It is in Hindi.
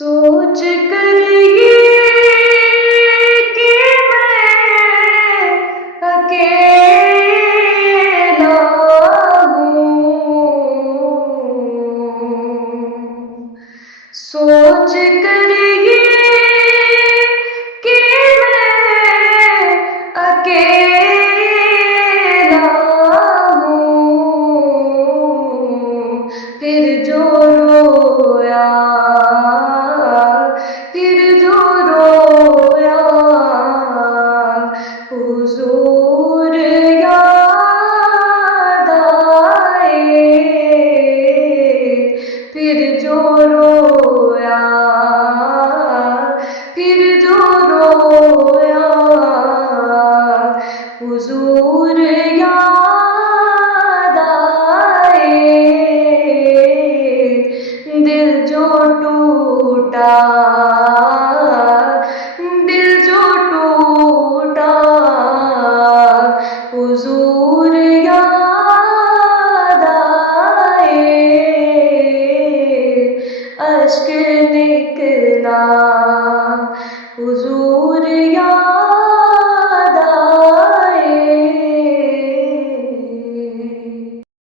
सोच कर ये कि मैं अकेला हूँ। सोच कर ये कि मैं अकेला हूँ। फिर जो रोया, फिर जो रोया, हुजूर याद आए। फिर जो रोया, फिर जो रोया, हुजूर याद आए। दिल जो टूटा, दिल जो टूटा, हुजूर याद आए। अश्क निकला, हुजूर याद